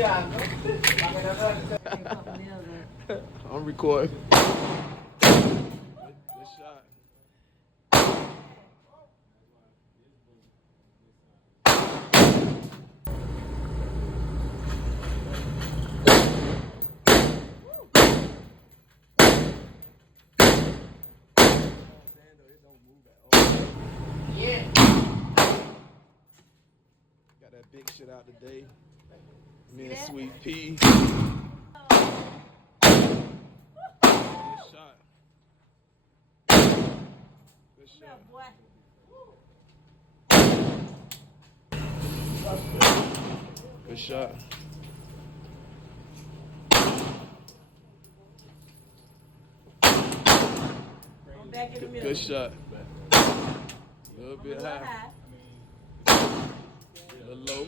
I'm recording. Good shot. Yeah. Got that big shit out today. Me and Sweet Pea. Good shot. Good shot. Good shot. Back in the middle. Good shot. A little bit high. A little low.